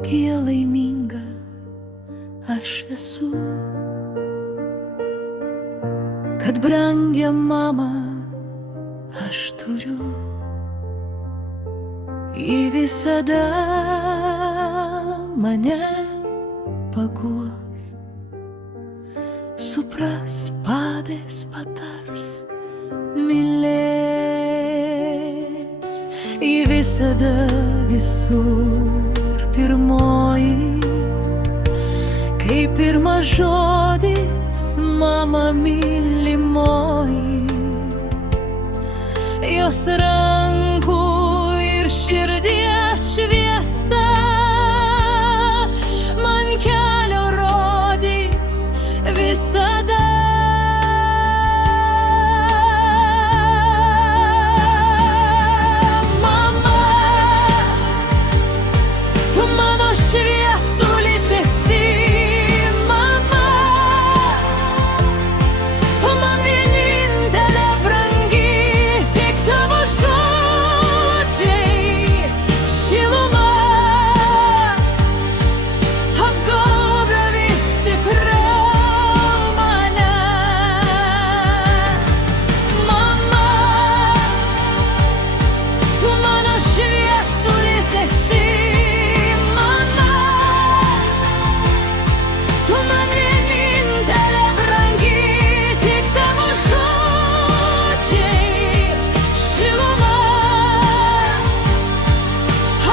kokia laiminga aš esu, kad brangią mamą aš turiu. Ji visada mane paguos, supras, padės, patars, mylės. Ji visada visur pirmoji, kai pirmas žodis mama mylimoji. Jos rankų ir širdies šviesa man kelio rodys visada. Mama, tu mano šviesulis esi. Mama, tu man vienintelė brangi, tik tavo žodžiai šiluma apgaubia vis stipriau mane. Mama, tu mano šviesulis esi. Mama, tu man vienintelė brangi, tik tavo žodžiai šiluma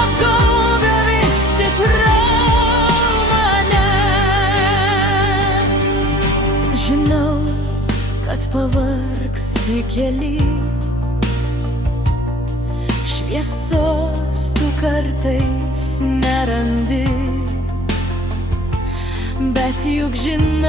apgaubia vis stipriau mane. Žinau, kad pavargsti kely, šviesos tu kartais nerandi, bet juk žinai,